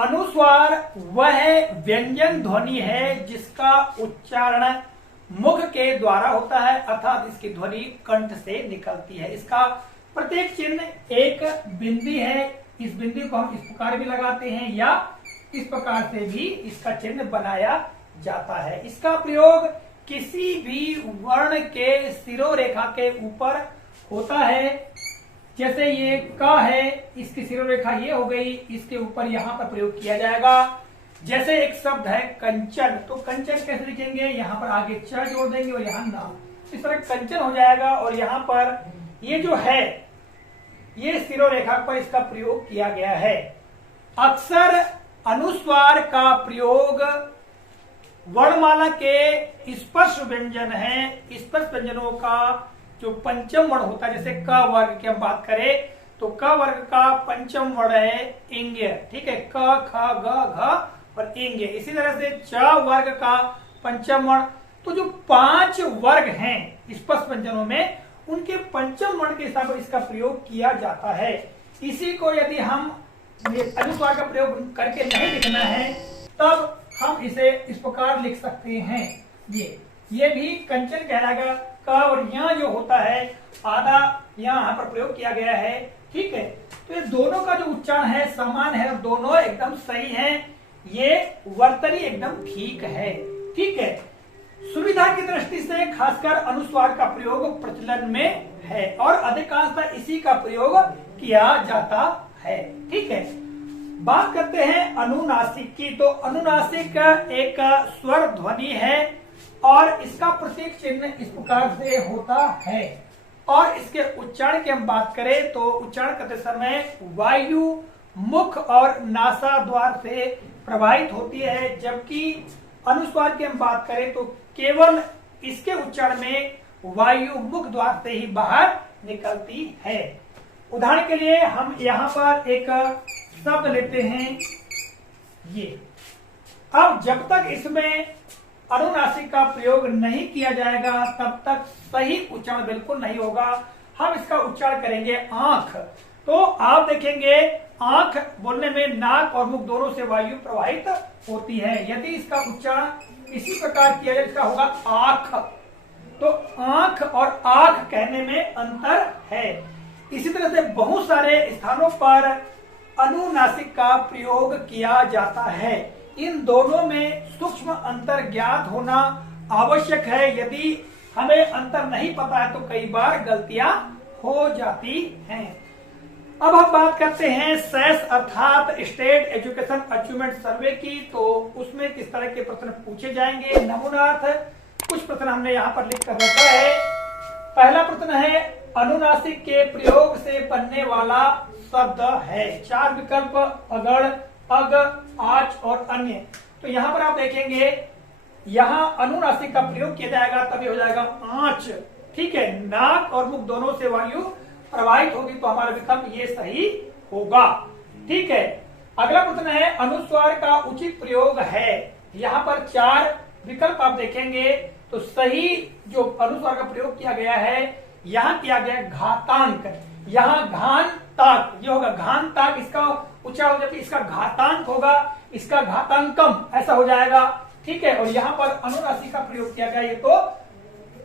अनुस्वार वह व्यंजन ध्वनि है जिसका उच्चारण मुख के द्वारा होता है, अर्थात इसकी ध्वनि कंठ से निकलती है। इसका प्रत्येक चिन्ह एक बिंदी है। इस बिंदी को हम इस प्रकार भी लगाते हैं या इस प्रकार से भी इसका चिन्ह बनाया जाता है। इसका प्रयोग किसी भी वर्ण के शिरोरेखा के ऊपर होता है। जैसे ये क है, इसकी शिरोरेखा ये हो गई, इसके ऊपर यहाँ पर प्रयोग किया जाएगा। जैसे एक शब्द है कंचन, तो कंचन कैसे लिखेंगे, यहाँ पर आगे च जोड़ देंगे और यहाँ ना, इस तरह कंचन हो जाएगा। और यहाँ पर ये जो है ये शिरोरेखा पर इसका प्रयोग किया गया है। अक्सर अनुस्वार का प्रयोग वर्णमाला के स्पर्श व्यंजन है, स्पर्श व्यंजनों का जो पंचम वर्ण होता है, जैसे क वर्ग की हम बात करें तो क वर्ग का पंचम वर्ण है इंग्य, ठीक है, क ख ग घ और इंग्य। इसी तरह से च वर्ग का पंचम वर्ण, तो जो 5 वर्ग हैं स्पर्श व्यंजनों में, उनके पंचम वर्ण के हिसाब से इसका प्रयोग किया जाता है। इसी को यदि हम अनुस्वार का प्रयोग करके नहीं लिखना है तब हम इसे इस प्रकार लिख सकते हैं। ये भी कंचन कहलाएगा। का और यहाँ जो होता है आधा यहाँ पर प्रयोग किया गया है, ठीक है। तो ये दोनों का जो उच्चारण है समान है और दोनों एकदम सही है। ये वर्तनी एकदम ठीक है, ठीक है। सुविधा की दृष्टि से खासकर अनुस्वार का प्रयोग प्रचलन में है और अधिकांशतः इसी का प्रयोग किया जाता है, ठीक है। बात करते हैं अनुनासिक की। तो अनुनासिक एक स्वर ध्वनि है और इसका प्रतीक चिन्ह इस प्रकार से होता है। और इसके उच्चारण की हम बात करें तो उच्चारण करते समय वायु मुख और नासा द्वार से प्रवाहित होती है, जबकि अनुस्वार की हम बात करें तो केवल इसके उच्चारण में वायु मुख द्वार से ही बाहर निकलती है। उदाहरण के लिए हम यहाँ पर एक शब्द लेते हैं ये। अब जब तक इसमें अनुनासिक का प्रयोग नहीं किया जाएगा तब तक सही उच्चारण बिल्कुल नहीं होगा। हम इसका उच्चारण करेंगे आंख। तो आप देखेंगे आंख बोलने में नाक और मुख दोनों से वायु प्रवाहित होती है। यदि इसका उच्चारण इसी प्रकार किया जाए इसका होगा आंख। तो आंख और आंख कहने में अंतर है। इसी तरह से बहुत सारे स्थानों पर अनुनासिक का प्रयोग किया जाता है। इन दोनों में सूक्ष्म अंतर ज्ञात होना आवश्यक है। यदि हमें अंतर नहीं पता है तो कई बार गलतियां हो जाती हैं। अब हम बात करते हैं सेस अर्थात स्टेट एजुकेशन अचीवमेंट सर्वे की। तो उसमें किस तरह के प्रश्न पूछे जाएंगे, नमूनार्थ कुछ प्रश्न हमने यहाँ पर लिख कर रखा है। पहला प्रश्न है अनुनासिक के प्रयोग से बनने वाला शब्द है। 4 विकल्प अगड़, अग, आच और अन्य। तो यहाँ पर आप देखेंगे यहाँ अनुनासिक का प्रयोग किया जाएगा तभी हो जाएगा आंच, ठीक है। नाक और मुख दोनों से वायु प्रवाहित होगी तो हमारा विकल्प ये सही होगा, ठीक है। अगला प्रश्न है अनुस्वार का उचित प्रयोग है। यहाँ पर 4 विकल्प आप देखेंगे तो सही जो अनुस्वार का प्रयोग किया गया है यहाँ किया गया घातांक। यहाँ घान ताक ये होगा, घान ताक इसका उच्चारण हो जाए, इसका घातांक होगा, इसका घातांकम ऐसा हो जाएगा, ठीक है। और यहाँ पर अनुनासिक का प्रयोग किया गया, ये तो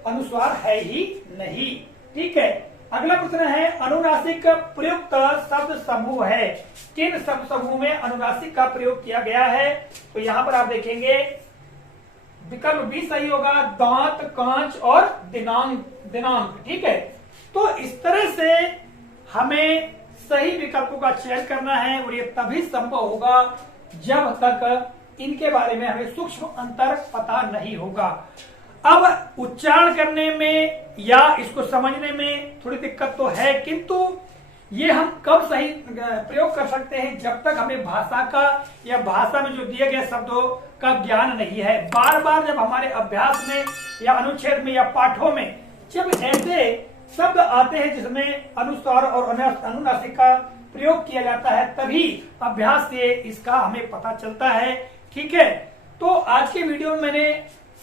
अनुस्वार है ही नहीं, ठीक है। अगला प्रश्न है अनुनासिक प्रयुक्त शब्द समूह है। किन शब्द समूह में अनुनासिक का प्रयोग किया गया है? तो यहाँ पर आप देखेंगे विकल्प बी सही होगा, दांत, कांच और दिनांक, ठीक है। तो इस तरह से हमें सही विकल्पों का चयन करना है और ये तभी संभव होगा जब तक इनके बारे में हमें सूक्ष्म अंतर पता नहीं होगा। अब उच्चारण करने में या इसको समझने में थोड़ी दिक्कत तो है, किंतु ये हम कब सही प्रयोग कर सकते हैं जब तक हमें भाषा का या भाषा में जो दिए गए शब्दों का ज्ञान नहीं है। बार बार जब हमारे अभ्यास में या अनुच्छेद में या पाठों में जब ऐसे शब्द आते हैं जिसमें अनुस्वार और अनुनासिक का प्रयोग किया जाता है तभी अभ्यास से इसका हमें पता चलता है, ठीक है। तो आज के वीडियो में मैंने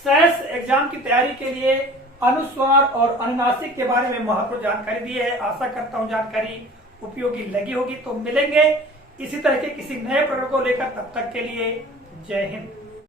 सेस एग्जाम की तैयारी के लिए अनुस्वार और अनुनासिक के बारे में महत्वपूर्ण जानकारी दी है। आशा करता हूं जानकारी उपयोगी लगी होगी। तो मिलेंगे इसी तरह के किसी नए प्रकरण को लेकर, तब तक के लिए जय हिंद।